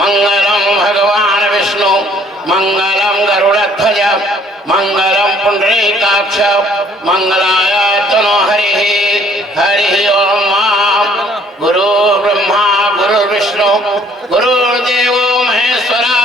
मंगलम भगवान विष्णु मंगलम गरुड़ध्वज मंगलम पुंडरीकाक्ष मंगलाय तनो हरि हरि ओम गुरु ब्रह्मा गुरु विष्णु गुरुर्देवो महेश्वरा।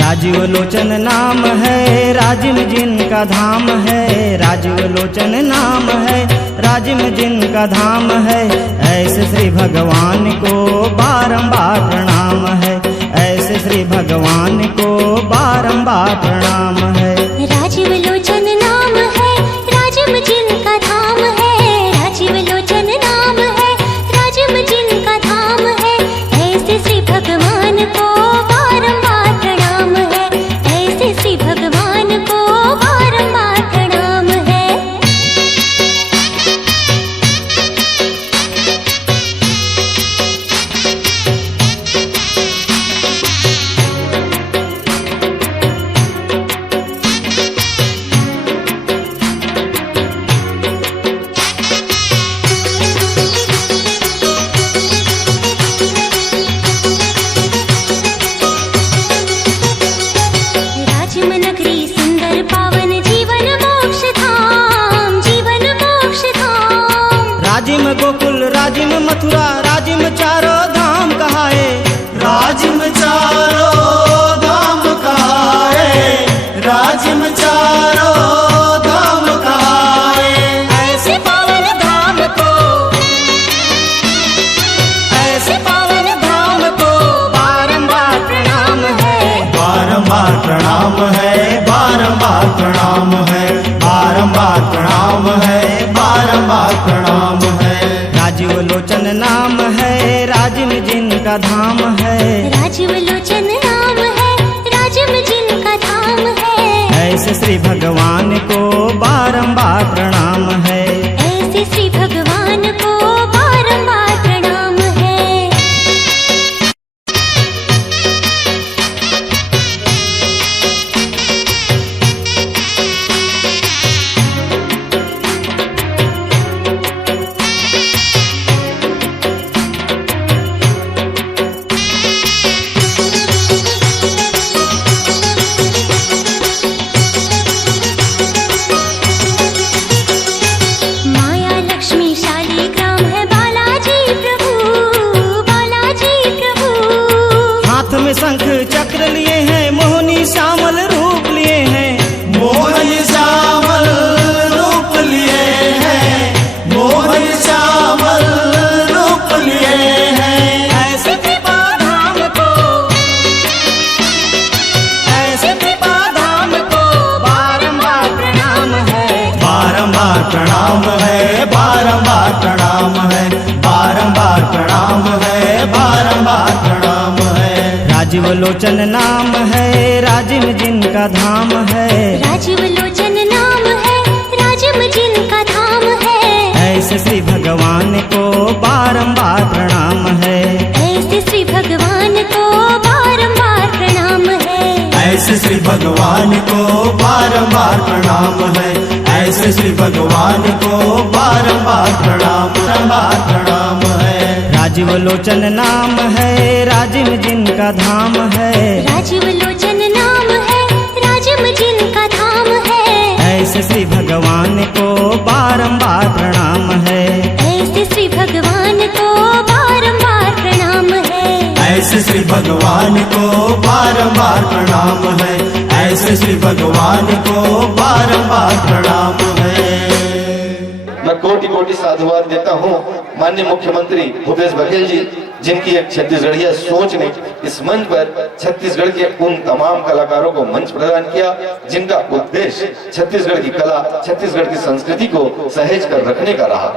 राजीव लोचन नाम है राजिम जिनका धाम है, राजीव लोचन नाम है राजिम जिनका धाम है। ऐसे श्री भगवान को बारंबार प्रणाम है, ऐसे श्री भगवान को बारंबार प्रणाम है। राजीव लोचन नाम है राजिम जिनका धाम है, राजीव लोचन नाम है राजिम जिनका धाम है। ऐसे श्री भगवान को बारंबार प्रणाम है, ऐसे श्री भगवान को बारंबार प्रणाम है। राजिम गोकुल राजिम मथुरा राजिम चारों धाम कहाए, राजिम चारों धाम कहाए, राजिम चारों धाम कहाए। ऐसे पावन धाम को, ऐसे पावन धाम को बारंबार प्रणाम है, बारंबार प्रणाम है, बारंबार प्रणाम है, बारंबार प्रणाम है, बारंबार प्रणाम है। राजीव लोचन नाम है राजिम जिनका धाम है, राजीव लोचन नाम है राजिम जिनका धाम है। ऐसे श्री भगवान को बारंबार प्रणाम है, ऐसे श्री भगवान को बारंबार प्रणाम है। प्रणाम है, बारंबार प्रणाम है, बारंबार प्रणाम है, बारंबार प्रणाम है। राजीव लोचन नाम है, राजिम जिनका धाम है, राजीव लोचन नाम है, राजिम जिनका धाम है। ऐसे श्री भगवान को बारंबार प्रणाम है, ऐसे श्री भगवान को बारंबार प्रणाम है। ऐसे श्री भगवान को बारंबार प्रणाम है, ऐसे श्री भगवान को बारंबार प्रणाम, बारंबार प्रणाम है। राजीव लोचन नाम है, राजिम जिनका धाम है, राजीव लोचन नाम है, राजिम जिनका धाम है। ऐसे श्री भगवान को बारंबार प्रणाम है, ऐसे श्री भगवान को बारंबार प्रणाम है। ऐसे श्री भगवान को बारंबार प्रणाम है, ऐसे श्री भगवान को बारंबार प्रणाम है। मैं कोटि कोटि साधुवाद देता हूँ माननीय मुख्यमंत्री भूपेश बघेल जी, जिनकी एक छत्तीसगढ़िया सोच ने इस मंच पर छत्तीसगढ़ के उन तमाम कलाकारों को मंच प्रदान किया जिनका उद्देश्य छत्तीसगढ़ की कला, छत्तीसगढ़ की संस्कृति को सहेज कर रखने का रहा।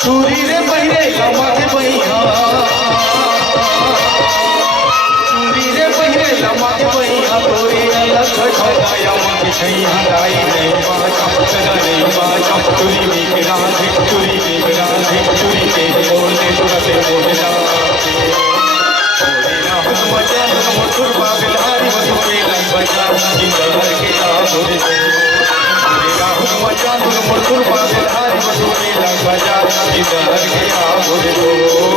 चूरी रे पहिरे लमाके बहिया, चूरी रे पहिरे लमाके बहिया, तोरी अलग खटाया मके छैया गाई नहीं बाजा चला नहीं बाजा, चूरी में राधे चूरी में राधे चूरी के बोले तुरते बोले राधे, तोरी राह मजा मधुर बाबेलारी मधु के लन बजा इंदर के आधुर से, तोरी राह मजा मधुर बाबेलारी मधु के लन बजा इंदर के आधुर से।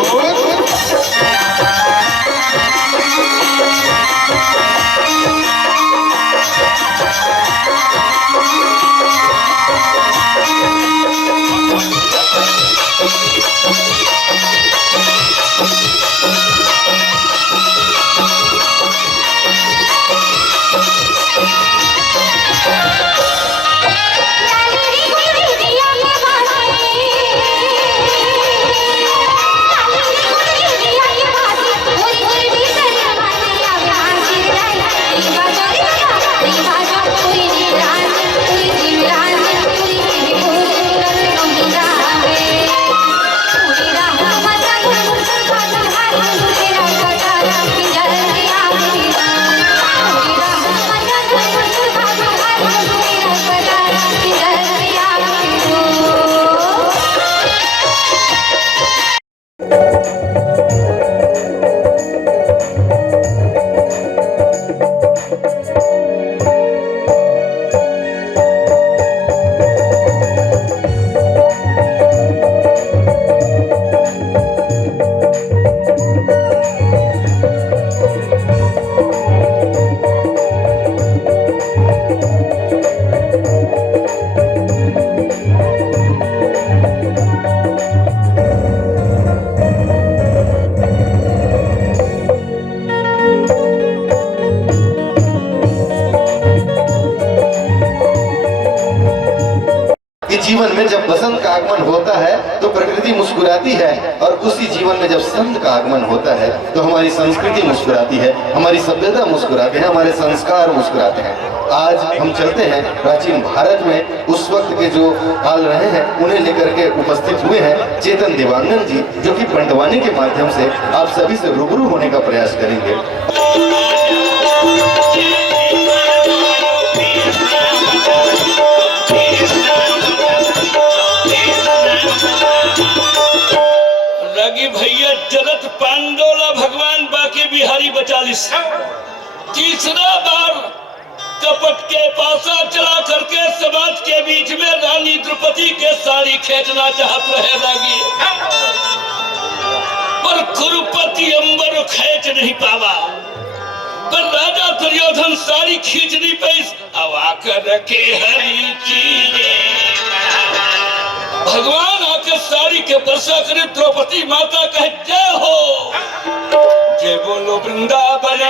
जीवन में जब बसंत का आगमन होता है तो प्रकृति मुस्कुराती है, और उसी जीवन में जब संत का आगमन होता है तो हमारी संस्कृति मुस्कुराती है, हमारी सभ्यता मुस्कुराते हैं, हमारे संस्कार मुस्कुराते हैं। आज हम चलते हैं प्राचीन भारत में, उस वक्त के जो हाल रहे हैं उन्हें लेकर के उपस्थित हुए हैं चेतन देवांगन जी, जो कि पंडवानी के माध्यम से आप सभी से रूबरू होने का प्रयास करेंगे। लगी भैया जगत पांडोला भगवान बाके बिहारी बचालिस, तीसरा बार कपट के पासा चला करके समाज के बीच में रानी द्रौपदी के साड़ी खींचना चाहत रहे लगी, पर कुरुपति अंबर खींच नहीं पावा, पर राजा दुर्योधन साड़ी खींच नहीं पाई। हवा कर के हरी चीजे भगवान आके साड़ी के वर्षा करे, द्रौपदी माता कहे जय हो, जय बोलो वृंदावन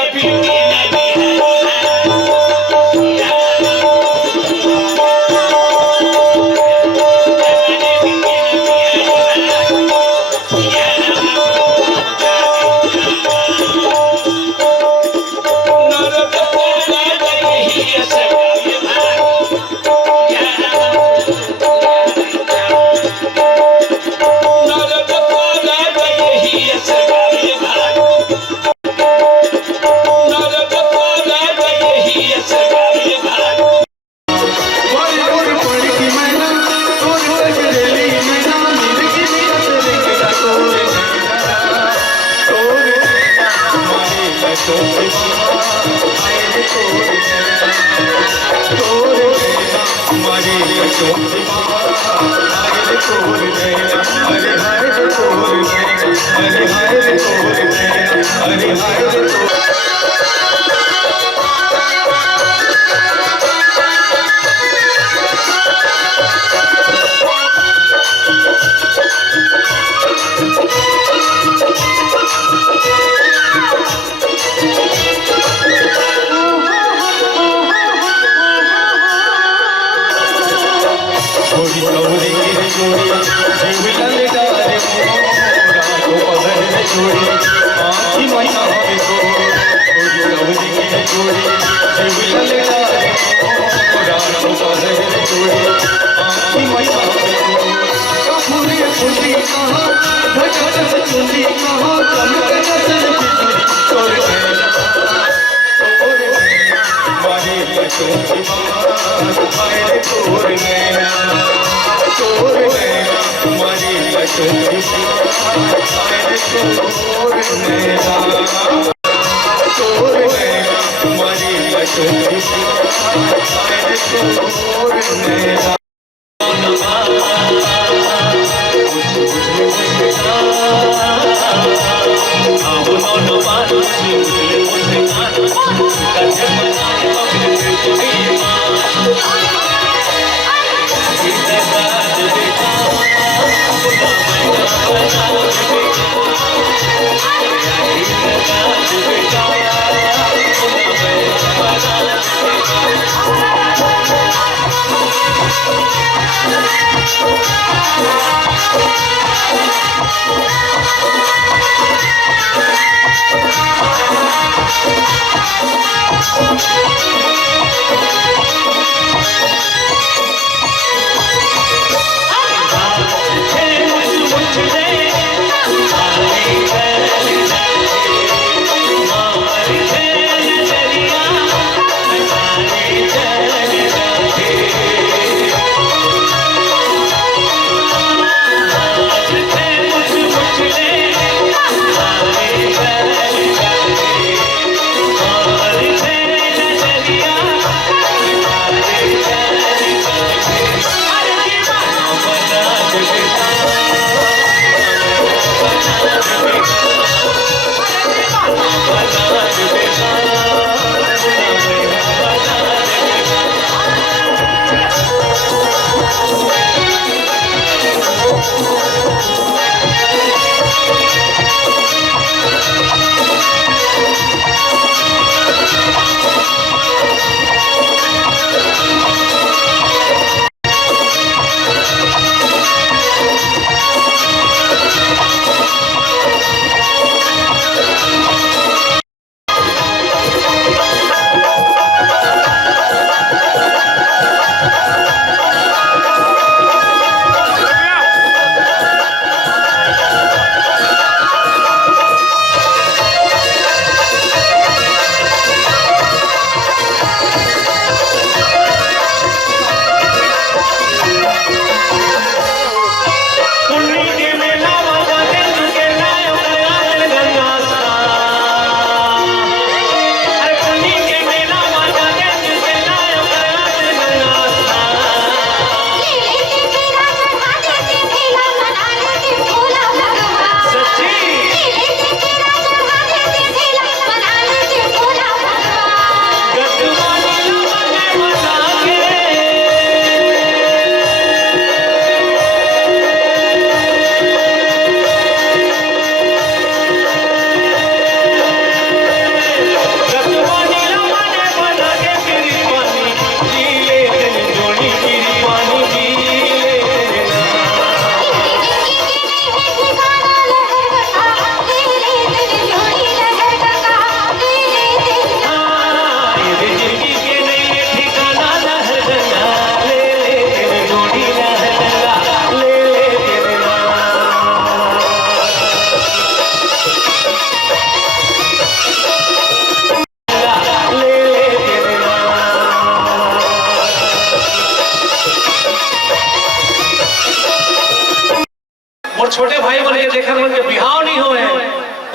छोटे भाई बन के देखा मन के बिहाव नहीं हो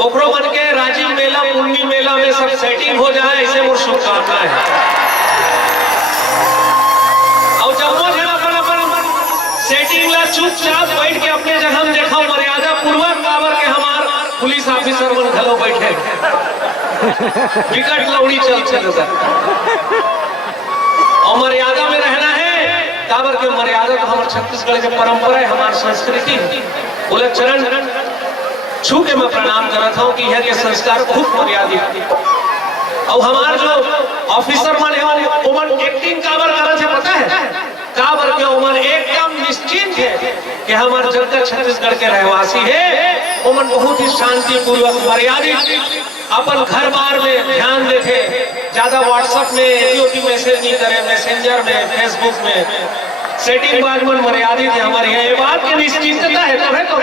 ओकरो बन के राजीव मेला पुन्नी मेला में सब सेटिंग हो जाए ऐसे मोर शुभकामना है। और जब वो जगह अपन सेटिंग ला चुपचाप बैठ के अपने जगह में देखा मर्यादा पूर्वक काबर के हमार पुलिस ऑफिसर बन घलो बैठे विकट लौड़ी चल और मर्यादा में रहना है। काबर के मर्यादा तो हमारे छत्तीसगढ़ के परंपरा है, हमारी संस्कृति। बोले चरण छू के मैं प्रणाम करता हूँ कि यह के संस्कार बहुत मर्यादित और हमारे जो ऑफिसर मन है उमन एक्टिंग काबर करत है पता है काबर के उमन एकदम निश्चिंत है कि हमारे जनता छत्तीसगढ़ के रहवासी है। उमन बहुत ही शांति पूर्वक मर्यादित अपन घर बार में ध्यान देते, ज्यादा व्हाट्सएप में एडियो मैसेज नहीं करे, मैसेंजर में फेसबुक में सेटिंग बाद में मर्यादित है। हमारे यहाँ ये बात की निश्चिंतता है तब है तो